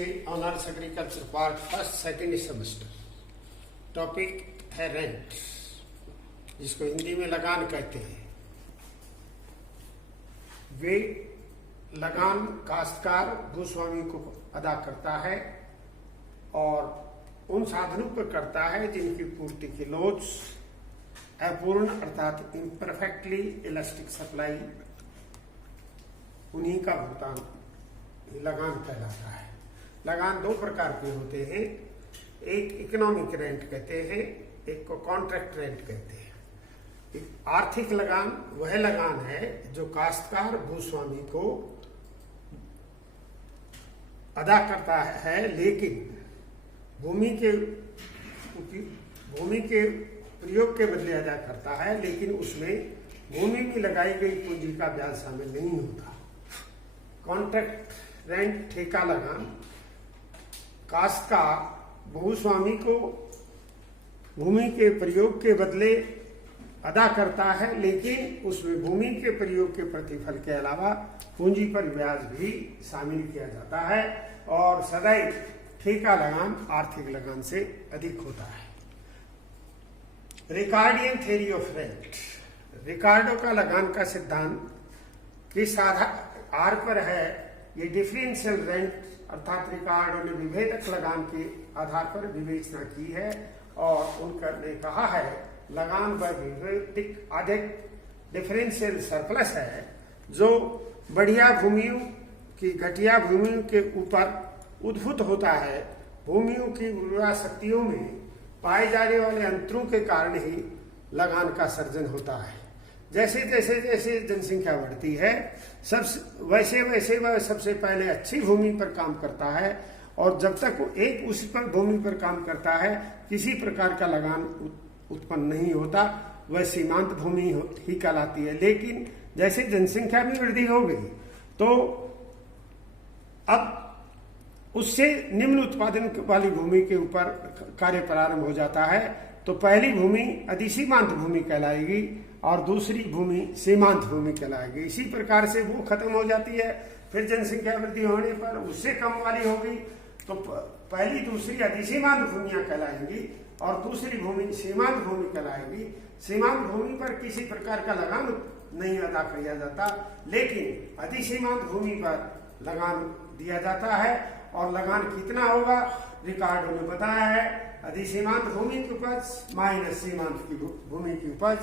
BCA honours agriculture part first second semester. Topic है rent, जिसको हिंदी में लगान कहते हैं। वे लगान काश्तकार भूस्वामी को अदा करता है और उन साधनों पर करता है जिनकी पूर्ति की लोच अपूर्ण अर्थात इम्परफेक्टली इलास्टिक सप्लाई, उन्हीं का भुगतान लगान कहलाता है। लगान दो प्रकार के होते हैं, एक इकोनॉमिक रेंट कहते हैं, एक को कॉन्ट्रैक्ट रेंट कहते हैं। आर्थिक लगान वह लगान है जो काश्तकार भूस्वामी को अदा करता है, लेकिन भूमि के प्रयोग के बदले अदा करता है, लेकिन उसमें भूमि में लगाई गई पूंजी का ब्याज शामिल नहीं होता। कॉन्ट्रैक्ट रेंट ठेका लगान काश्तकार भूस्वामी को भूमि के प्रयोग के बदले अदा करता है, लेकिन उसमें भूमि के प्रयोग के प्रतिफल के अलावा पूंजी पर ब्याज भी शामिल किया जाता है और सदैव ठेका लगान आर्थिक लगान से अधिक होता है। रिकार्डियन थ्योरी ऑफ रेंट, रिकार्डो का लगान का सिद्धांत किस आधार पर है? ये डिफरेंशियल रेंट अर्थात रिकार्डो ने विभेदक लगान के आधार पर विवेचना की है और उनका ने कहा है लगान व विभेदक अधिक डिफरेंशियल सरप्लस है जो बढ़िया भूमियों की घटिया भूमियों के ऊपर उद्भूत होता है। भूमियों की उर्वरा शक्तियों में पाए जाने वाले अंतरों के कारण ही लगान का सर्जन होता है। जैसे जैसे जनसंख्या बढ़ती है वैसे वह सबसे पहले अच्छी भूमि पर काम करता है और जब तक वो एक उस पर भूमि पर काम करता है किसी प्रकार का लगान उत्पन्न नहीं होता, वह सीमांत भूमि ही कहलाती है। लेकिन जैसे जनसंख्या में वृद्धि हो गई तो अब उससे निम्न उत्पादन वाली भूमि के ऊपर कार्य प्रारंभ हो जाता है। तो पहली भूमि अधिसीमांत भूमि कहलाएगी और दूसरी भूमि सीमांत भूमि कहलाएगी। इसी प्रकार से वो खत्म हो जाती है, फिर जनसंख्या वृद्धि होने पर उससे कम वाली होगी तो पहली दूसरी अधिसीमांत भूमियां कहलाएंगी और दूसरी भूमि सीमांत भूमि कहलाएगी। सीमांत भूमि पर किसी प्रकार का लगान नहीं अदा किया जाता, लेकिन अधिसीमांत भूमि पर लगान दिया जाता है और लगान कितना होगा रिकार्डो ने बताया है। अधिसीमांत भूमि की उपज माइनस सीमांत की भूमि की उपज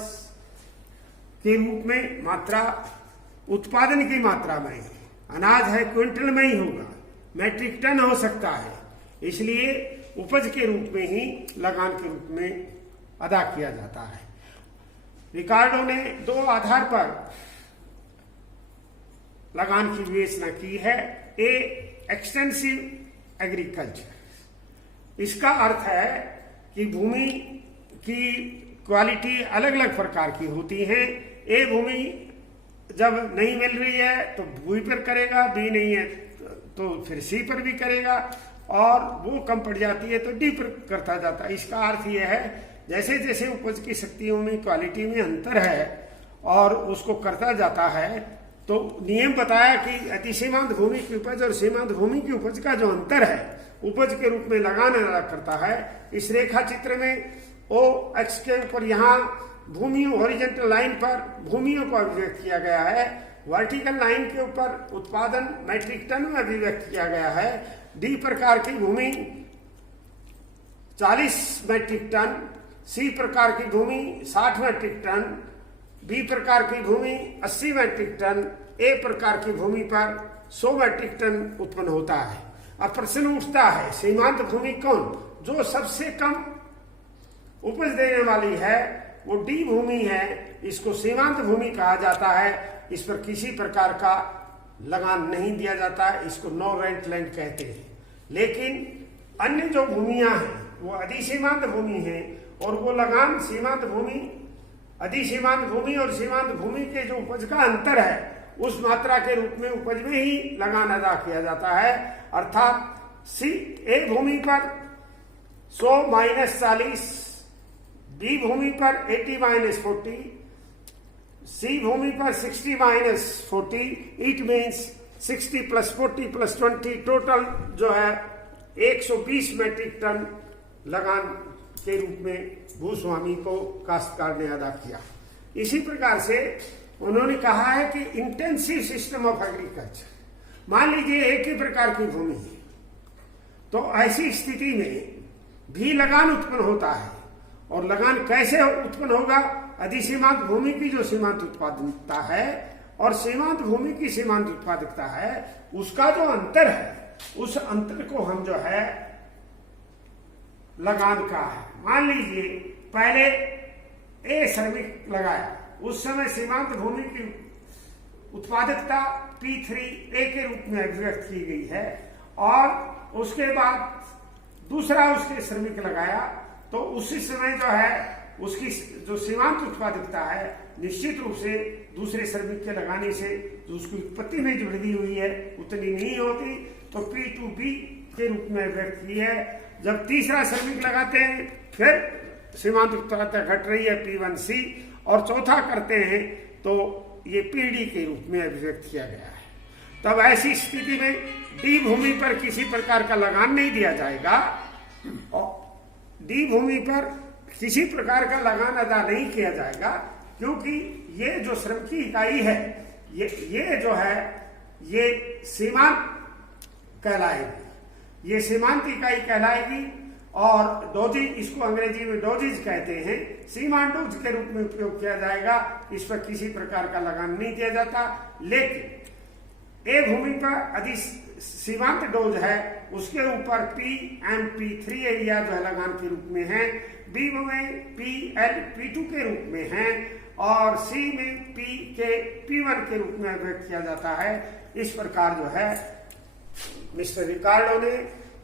के रूप में मात्रा उत्पादन की मात्रा में अनाज है क्विंटल में ही होगा, मैट्रिक टन हो सकता है, इसलिए उपज के रूप में ही लगान के रूप में अदा किया जाता है। रिकार्डो ने दो आधार पर लगान की विवेचना की है। ए एक्सटेंसिव एग्रीकल्चर, इसका अर्थ है कि भूमि की क्वालिटी अलग अलग प्रकार की होती है। ए भूमि जब नहीं मिल रही है तो बी पर करेगा, बी नहीं है तो फिर सी पर भी करेगा और वो कम पड़ जाती है तो डी पर करता जाता है। इसका अर्थ यह है जैसे जैसे उपज की शक्तियों में क्वालिटी में अंतर है और उसको करता जाता है तो नियम बताया कि अतिसीमांत भूमि की उपज और सीमांत भूमि की उपज का जो अंतर है उपज के रूप में लगान अदा करता है। इस रेखा चित्र में ओ एक्स के ऊपर यहाँ भूमियों हॉरिजॉन्टल लाइन पर भूमियों को अभिव्यक्त किया गया है, वर्टिकल लाइन के ऊपर उत्पादन मैट्रिक टन में अभिव्यक्त किया गया है। डी प्रकार की भूमि 40 मैट्रिक टन, सी प्रकार की भूमि 60 मैट्रिक टन, बी प्रकार की भूमि 80 मैट्रिक टन, ए प्रकार की भूमि पर 100 मैट्रिक टन उत्पन्न होता है। अब प्रश्न उठता है सीमांत भूमि कौन? जो सबसे कम उपज देने वाली है वो डी भूमि है, इसको सीमांत भूमि कहा जाता है। इस पर किसी प्रकार का लगान नहीं दिया जाता है, इसको नो रेंट लैंड कहते हैं। लेकिन अन्य जो भूमियां हैं वो अधिसीमांत भूमि है और वो लगान सीमांत भूमि, अधिसीमांत भूमि और सीमांत भूमि के जो उपज का अंतर है उस मात्रा के रूप में उपज में ही लगान अदा किया जाता है। अर्थात सी ए भूमि पर 100 माइनस 40, बी भूमि पर 80 माइनस 40, सी भूमि पर 60 माइनस 40, इट मीन्स 60 + 40 + 20 टोटल जो है 120 मेट्रिक टन लगान के रूप में भूस्वामी को काश्तकार ने अदा किया। इसी प्रकार से उन्होंने कहा है कि इंटेंसिव सिस्टम ऑफ एग्रीकल्चर, मान लीजिए एक ही प्रकार की भूमि है, तो ऐसी स्थिति में भी लगान उत्पन्न होता है। और लगान कैसे उत्पन्न होगा? अधिसीमांत भूमि की जो सीमांत उत्पादकता है और सीमांत भूमि की सीमांत उत्पादकता है, उसका जो अंतर है, उस अंतर को हम जो है लगान का है। मान लीजिए पहले ए श्रमिक लगाया, उस समय सीमांत भूमि की उत्पादकता P3A के रूप में अभिव्यक्त की गई है, और उसके बाद दूसरा उसके श्रमिक लगाया, तो उसी समय जो है उसकी जो सीमांत उत्पादकता है निश्चित रूप से दूसरे श्रमिक के लगाने से जो उसकी उत्पत्ति में जो वृद्धि हुई है उतनी नहीं होती, तो P2B के रूप में व्यक्त की है। जब तीसरा श्रमिक लगाते हैं फिर सीमांत उत्पादकता घट रही है P1C, और चौथा करते हैं तो ये PD के रूप में अभिव्यक्त किया गया है। तब ऐसी स्थिति में डी भूमि पर किसी प्रकार का लगान नहीं दिया जाएगा, और डी भूमि पर किसी प्रकार का लगान अदा नहीं किया जाएगा, क्योंकि ये जो श्रम की इकाई है ये जो है ये सीमांत कहलाएगी, ये सीमांत इकाई कहलाएगी। और डोजिज, इसको अंग्रेजी में डोजिज कहते हैं, सीमांत डोज के रूप में उपयोग किया जाएगा। इस पर किसी प्रकार का लगान नहीं दिया जाता। लेकिन ए भूमि पर सीमांत डोज है, उसके ऊपर P3 एरिया जो है लगान के रूप में है, बी में P2 के रूप में है, और सी में P1 के रूप में व्यक्त किया जाता है। इस प्रकार जो है मिस्टर रिकार्डो ने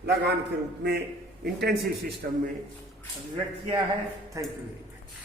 लगान के रूप में इंटेंसिव सिस्टम में व्यक्त किया है। Thank you.